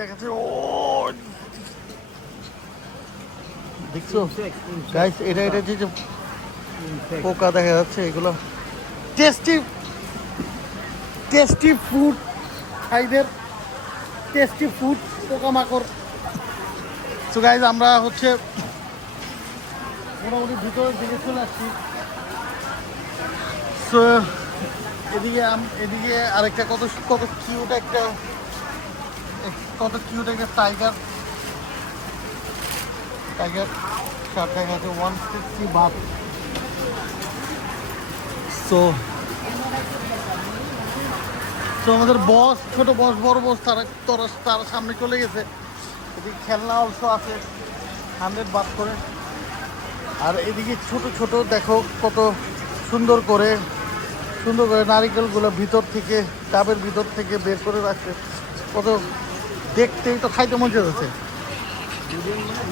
দেখাচ্ছে। ও দেখছো গাইস, এটা যে পোকা দেখা যাচ্ছে, এগুলো টেস্টি টেস্টি ফুড, খাইদের টেস্টি ফুড পোকামাকড়। তো গাইস আমরা হচ্ছে মোটামুটি ভিতরের দিকে চলে আসছি। তো এদিকে আরেকটা কত কত কিউট একটা টাইগার শার্ট দেখা যাচ্ছে 160 বাট। তো আমাদের বস, ছোট বস, বড় বস, তারা সামনে চলে গেছে। এদিকে খেলনা অলসো আছে 100 বাট করে। আর এদিকে ছোট ছোট দেখো কত সুন্দর করে নারিকেলগুলো ভিতর থেকে, ডাবের ভিতর থেকে বের করে রাখছে। কত দেখতেই তো খাইতে মজা আছে।